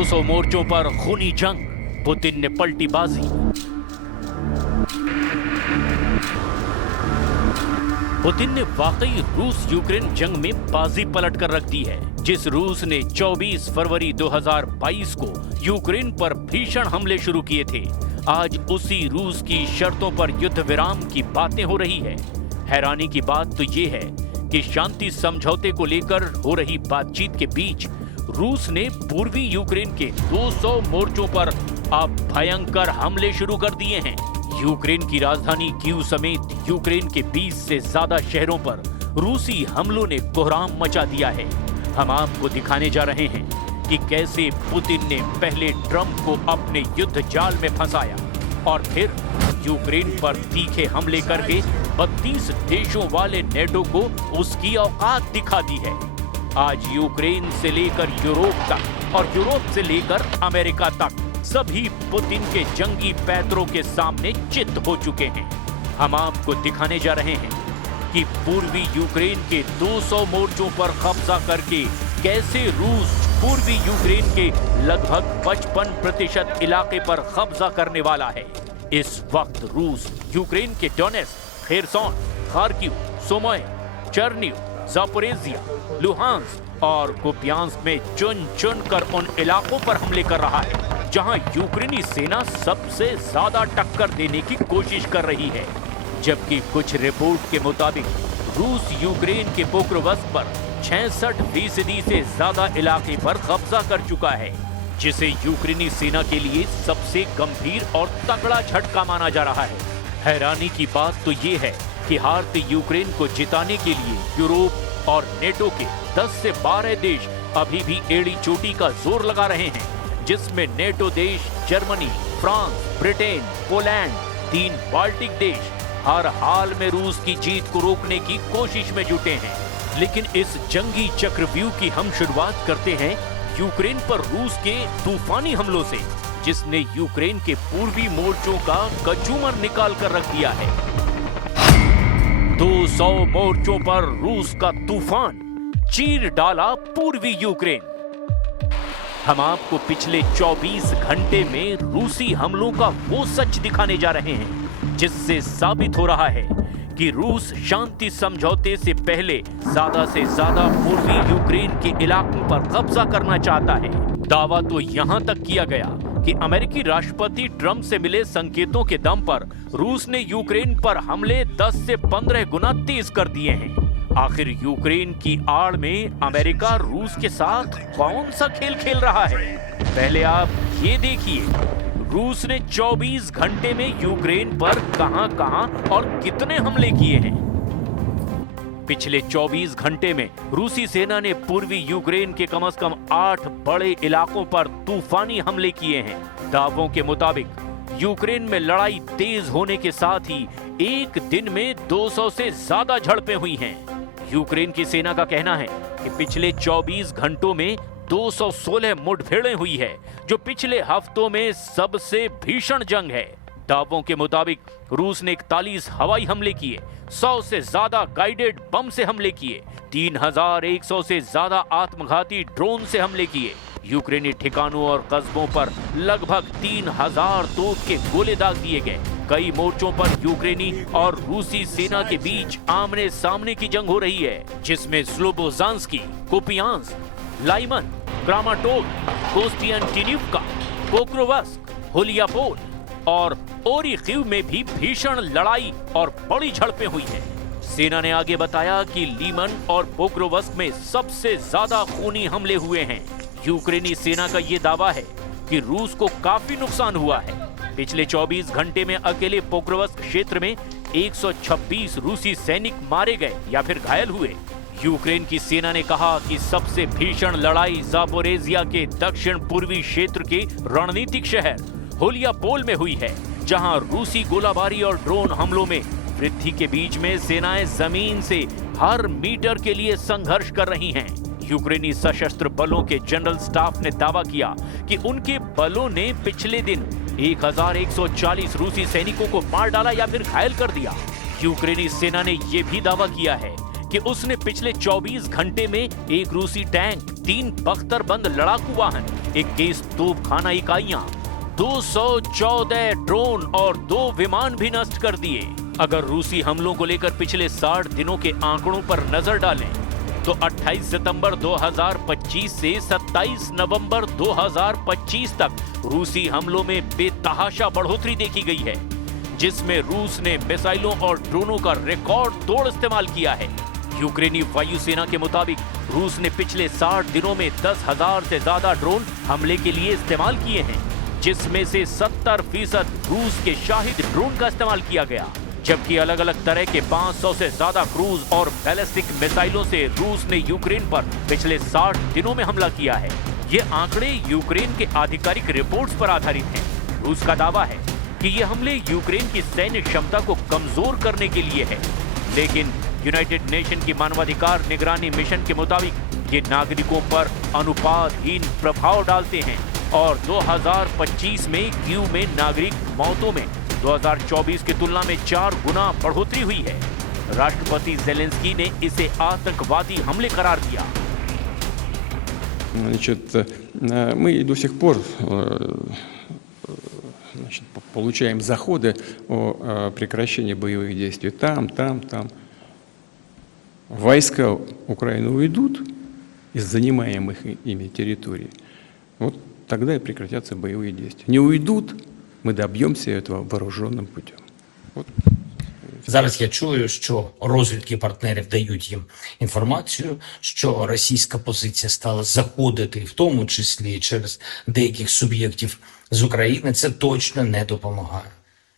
200 मोर्चों पर खूनी जंग, पुतिन ने पलटी बाजी। पुतिन ने वाकई रूस यूक्रेन जंग में बाजी पलट कर रख दी है। जिस रूस ने 24 फरवरी 2022 को यूक्रेन पर भीषण हमले शुरू किए थे, आज उसी रूस की शर्तों पर युद्ध विराम की बातें हो रही है। हैरानी की बात तो ये है कि शांति समझौते को लेकर हो रही बातचीत के बीच रूस ने पूर्वी यूक्रेन के 200 मोर्चों पर अब भयंकर हमले शुरू कर दिए हैं। यूक्रेन की राजधानी कीव समेत यूक्रेन के 20 से ज्यादा शहरों पर रूसी हमलों ने कोहराम मचा दिया है। हम आपको दिखाने जा रहे हैं कि कैसे पुतिन ने पहले ट्रंप को अपने युद्ध जाल में फंसाया और फिर यूक्रेन पर तीखे हमले करके 32 देशों वाले नेटो को उसकी औकात दिखा दी है। आज यूक्रेन से लेकर यूरोप तक और यूरोप से लेकर अमेरिका तक सभी पुतिन के जंगी पैतरों के सामने चित हो चुके हैं। हम आपको दिखाने जा रहे हैं कि पूर्वी यूक्रेन के 200 मोर्चों पर कब्जा करके कैसे रूस पूर्वी यूक्रेन के लगभग 55% इलाके पर कब्जा करने वाला है। इस वक्त रूस यूक्रेन के Donetsk, Kherson, Kharkiv, Sumy, Chernihiv, Zaporizhzhia, Luhansk और कुपियांस्क में चुन चुन कर उन इलाकों पर हमले कर रहा है जहां यूक्रेनी सेना सबसे ज्यादा टक्कर देने की कोशिश कर रही है। जबकि कुछ रिपोर्ट के मुताबिक रूस यूक्रेन के पोक्रोवस्क पर 66% से ज्यादा इलाके पर कब्जा कर चुका है, जिसे यूक्रेनी सेना के लिए सबसे गंभीर और तगड़ा झटका माना जा रहा है। हैरानी की बात तो ये है कि हारते यूक्रेन को जिताने के लिए यूरोप और नेटो के 10 से 12 देश अभी भी एड़ी चोटी का जोर लगा रहे हैं, जिसमें नेटो देश Germany, France, Britain, Poland, 3 Baltic देश हर हाल में रूस की जीत को रोकने की कोशिश में जुटे हैं। लेकिन इस जंगी चक्रव्यूह की हम शुरुआत करते हैं यूक्रेन पर रूस के तूफानी हमलों से, जिसने यूक्रेन के पूर्वी मोर्चों का कचूमर निकाल कर रख दिया है। 200 मोर्चों पर रूस का तूफान चीर डाला पूर्वी यूक्रेन। हम आपको पिछले 24 घंटे में रूसी हमलों का वो सच दिखाने जा रहे हैं जिससे साबित हो रहा है कि रूस शांति समझौते से पहले ज्यादा से ज्यादा पूर्वी यूक्रेन के इलाकों पर कब्जा करना चाहता है। दावा तो यहां तक किया गया कि अमेरिकी राष्ट्रपति ट्रंप से मिले संकेतों के दम पर रूस ने यूक्रेन पर हमले 10 से 15 गुना तेज कर दिए हैं। आखिर यूक्रेन की आड़ में अमेरिका रूस के साथ कौन सा खेल खेल रहा है? पहले आप ये देखिए, रूस ने 24 घंटे में यूक्रेन पर कहां-कहां और कितने हमले किए हैं। पिछले 24 घंटे में रूसी सेना ने पूर्वी यूक्रेन के कम से कम 8 बड़े इलाकों पर तूफानी हमले किए हैं। दावों के मुताबिक यूक्रेन में लड़ाई तेज होने के साथ ही एक दिन में 200 से ज्यादा झड़पें हुई हैं। यूक्रेन की सेना का कहना है कि पिछले 24 घंटों में 216 मुठभेड़ें हुई है, जो पिछले हफ्तों में सबसे भीषण जंग है। दावों के मुताबिक रूस ने 41 हवाई हमले किए, 100 से ज्यादा गाइडेड बम से हमले किए, 3100 से ज्यादा आत्मघाती ड्रोन से हमले किए। यूक्रेनी ठिकानों और कस्बों पर लगभग 3000 तोप के गोले दाग दिए गए। कई मोर्चों पर यूक्रेनी और रूसी सेना के बीच आमने सामने की जंग हो रही है, जिसमें स्लोबोजांस्की, कुपियांस्क, लाइमन, क्रामाटोर्स्क, कोस्टियांटिनिवका, पोक्रोवस्क, हुलियापोल और ओरिखीव में भी भीषण लड़ाई और बड़ी झड़पें हुई हैं। सेना ने आगे बताया कि लीमन और पोक्रोवस्क में सबसे ज्यादा खूनी हमले हुए हैं। यूक्रेनी सेना का ये दावा है कि रूस को काफी नुकसान हुआ है। पिछले 24 घंटे में अकेले पोक्रोवस्क क्षेत्र में 126 रूसी सैनिक मारे गए या फिर घायल हुए। यूक्रेन की सेना ने कहा कि सबसे भीषण लड़ाई जापोरेजिया के दक्षिण पूर्वी क्षेत्र के रणनीतिक शहर हुलियापोल में हुई है, जहां रूसी गोलाबारी और ड्रोन हमलों में वृद्धि के बीच में सेनाएं जमीन से हर मीटर के लिए संघर्ष कर रही हैं। यूक्रेनी सशस्त्र बलों के जनरल स्टाफ ने दावा किया कि उनके बलों ने पिछले दिन 1140 रूसी सैनिकों को मार डाला या फिर घायल कर दिया। यूक्रेनी सेना ने यह भी दावा किया है कि उसने पिछले 24 घंटे में एक रूसी टैंक, 3 बख्तरबंद लड़ाकू वाहन, 21 तोपखाना इकाइयां, 214 ड्रोन और 2 विमान भी नष्ट कर दिए। अगर रूसी हमलों को लेकर पिछले 60 दिनों के आंकड़ों पर नजर डालें तो 28 सितंबर 2025 से 27 नवंबर 2025 तक रूसी हमलों में बेतहाशा बढ़ोतरी देखी गई है, जिसमें रूस ने मिसाइलों और ड्रोनों का रिकॉर्ड तोड़ इस्तेमाल किया है। यूक्रेनी वायुसेना के मुताबिक रूस ने पिछले 60 दिनों में 10,000 से ज्यादा ड्रोन हमले के लिए इस्तेमाल किए हैं, जिसमें से 70% रूस के शाहिद ड्रोन का इस्तेमाल किया गया, जबकि अलग अलग तरह के 500 से ज्यादा क्रूज और बैलिस्टिक मिसाइलों से रूस ने यूक्रेन पर पिछले 60 दिनों में हमला किया है। ये आंकड़े यूक्रेन के आधिकारिक रिपोर्ट्स पर आधारित हैं। रूस का दावा है कि ये हमले यूक्रेन की सैन्य क्षमता को कमजोर करने के लिए है, लेकिन यूनाइटेड नेशन की मानवाधिकार निगरानी मिशन के मुताबिक ये नागरिकों पर अनुपातहीन प्रभाव डालते हैं और 2025 में कीव में नागरिक मौतों में 2024 की तुलना में 4 गुना बढ़ोतरी हुई है। राष्ट्रपति जेलेंस्की ने इसे आतंकवादी हमले करार दिया। Значит, мы до сих пор получаем заходы о прекращении боевых действий там. Войска Украины уйдут из занимаемых ими территорий. Вот тогда и прекратятся боевые действия. Не уйдут, ми доб'ємося этого вооруженным путем. От. Зараз я чую, що розвідки партнерів дають їм інформацію, що російська позиція стала заходити, в тому числі через деяких суб'єктів з України. Це точно не допомагає.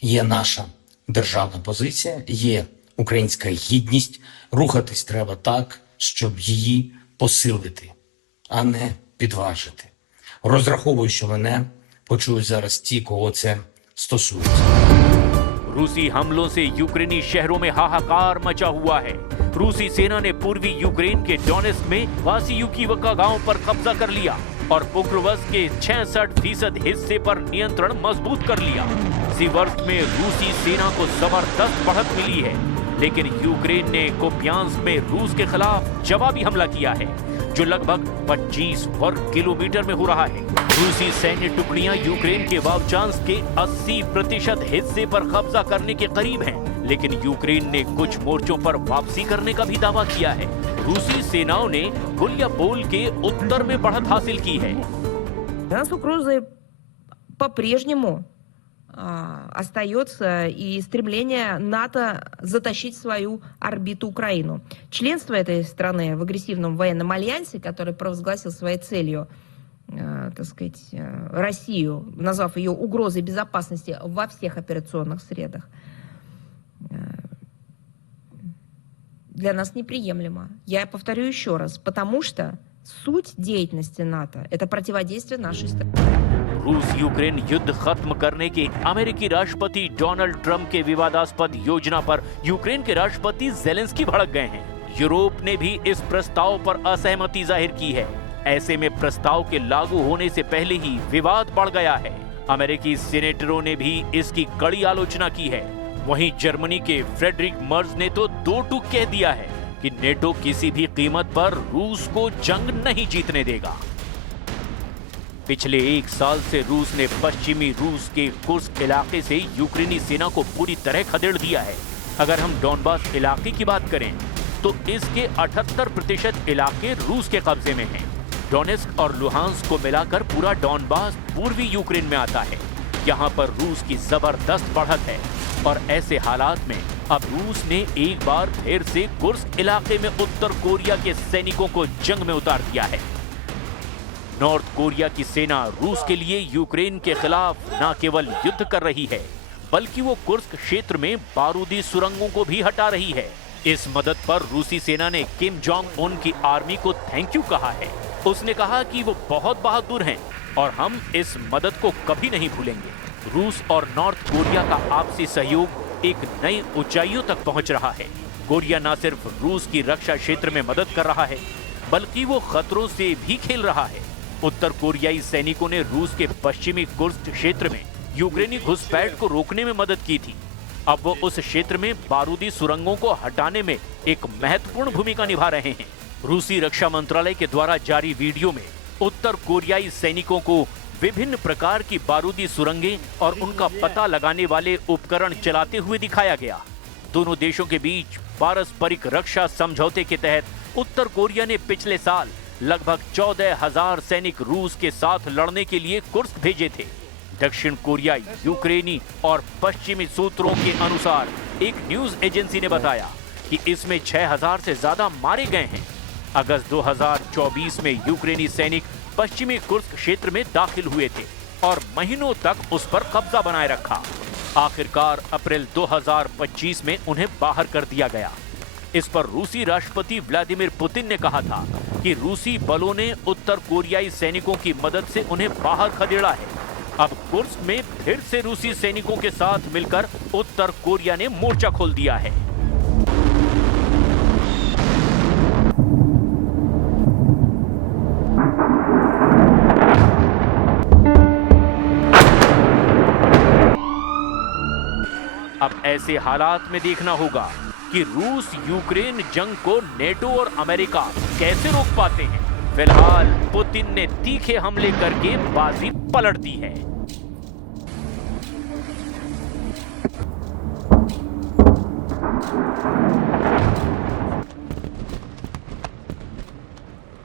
Є наша державна позиція, є українська гідність. Рухатись треба так, щоб її посилити, а не підважити. Розраховую, що мене почують зараз ті, кого це стосується. रूसी हमलों से यूक्रेनी शहरों में हाहाकार मचा हुआ है। रूसी सेना ने पूर्वी यूक्रेन के डोनेस्क में वासियुकीवका गांव पर कब्जा कर लिया और पोक्रोवस्क के 66% हिस्से पर नियंत्रण मजबूत कर लिया। सीवर्स्क में रूसी सेना को जबरदस्त बढ़त मिली है, लेकिन यूक्रेन ने कोप्यांस्क में रूस के खिलाफ जवाबी हमला किया है, जो लगभग 25 वर्ग किलोमीटर में हो रहा है। रूसी सैन्य टुकड़ियां यूक्रेन के वावचांस्क के 80% हिस्से पर कब्जा करने के करीब हैं, लेकिन यूक्रेन ने कुछ मोर्चों पर वापसी करने का भी दावा किया है। रूसी सेनाओं ने गुलियापोल के उत्तर में बढ़त हासिल की है। Нас угрозой по-прежнему остается и стремление НАТО затащить в свою орбиту Украину. Членство этой страны в агрессивном военном альянсе, который провозгласил своей целью, так сказать, Россию, назвав ее угрозой безопасности во всех операционных средах, для нас неприемлемо. Я повторю еще раз, потому что суть деятельности НАТО – это противодействие нашей стране. रूस यूक्रेन युद्ध खत्म करने के अमेरिकी राष्ट्रपति डोनाल्ड ट्रंप के विवादास्पद योजना पर यूक्रेन के राष्ट्रपति जेलेंस्की भड़क गए हैं। यूरोप ने भी इस प्रस्ताव पर असहमति जाहिर की है। ऐसे में प्रस्ताव के लागू होने से पहले ही विवाद बढ़ गया है। अमेरिकी सीनेटरों ने भी इसकी कड़ी आलोचना की है। वहीं जर्मनी के फ्रेडरिक मर्ज ने तो दो टूक कह दिया है कि नेटो किसी भी कीमत पर रूस को जंग नहीं जीतने देगा। पिछले 1 साल से रूस ने पश्चिमी रूस के कुर्स्क इलाके से यूक्रेनी सेना को पूरी तरह खदेड़ दिया है। अगर हम डॉनबास इलाके की बात करें तो इसके 78% इलाके रूस के कब्जे में हैं। डोनेस्क और लुहांस्क को मिलाकर पूरा डॉनबास पूर्वी यूक्रेन में आता है। यहाँ पर रूस की जबरदस्त बढ़त है और ऐसे हालात में अब रूस ने एक बार फिर से कुर्स्क इलाके में उत्तर कोरिया के सैनिकों को जंग में उतार दिया है। नॉर्थ कोरिया की सेना रूस के लिए यूक्रेन के खिलाफ न केवल युद्ध कर रही है, बल्कि वो कुर्स्क क्षेत्र में बारूदी सुरंगों को भी हटा रही है। इस मदद पर रूसी सेना ने किम जोंग उन की आर्मी को थैंक यू कहा है। उसने कहा कि वो बहुत बहादुर हैं और हम इस मदद को कभी नहीं भूलेंगे। रूस और नॉर्थ कोरिया का आपसी सहयोग एक नई ऊंचाइयों तक पहुंच रहा है। कोरिया न सिर्फ रूस की रक्षा क्षेत्र में मदद कर रहा है, बल्कि वो खतरों से भी खेल रहा है। उत्तर कोरियाई सैनिकों ने रूस के पश्चिमी कुर्स्क क्षेत्र में यूक्रेनी घुसपैठ को रोकने में मदद की थी। अब वो उस क्षेत्र में बारूदी सुरंगों को हटाने में एक महत्वपूर्ण भूमिका निभा रहे हैं। रूसी रक्षा मंत्रालय के द्वारा जारी वीडियो में उत्तर कोरियाई सैनिकों को विभिन्न प्रकार की बारूदी सुरंगें और उनका पता लगाने वाले उपकरण चलाते हुए दिखाया गया। दोनों देशों के बीच पारस्परिक रक्षा समझौते के तहत उत्तर कोरिया ने पिछले साल लगभग 14,000 सैनिक रूस के साथ लड़ने के लिए कुर्स्क भेजे थे। दक्षिण कोरियाई, यूक्रेनी और पश्चिमी सूत्रों के अनुसार एक न्यूज एजेंसी ने बताया कि इसमें 6,000 से ज्यादा मारे गए हैं। अगस्त 2024 में यूक्रेनी सैनिक पश्चिमी कुर्स्क क्षेत्र में दाखिल हुए थे और महीनों तक उस पर कब्जा बनाए रखा। आखिरकार अप्रैल 2025 में उन्हें बाहर कर दिया गया। इस पर रूसी राष्ट्रपति व्लादिमीर पुतिन ने कहा था कि रूसी बलों ने उत्तर कोरियाई सैनिकों की मदद से उन्हें बाहर खदेड़ा है। अब कुर्स्क में फिर से रूसी सैनिकों के साथ मिलकर उत्तर कोरिया ने मोर्चा खोल दिया है। अब ऐसे हालात में देखना होगा कि रूस यूक्रेन जंग को नेटो और अमेरिका कैसे रोक पाते हैं। फिलहाल पुतिन ने तीखे हमले करके बाजी पलट दी है।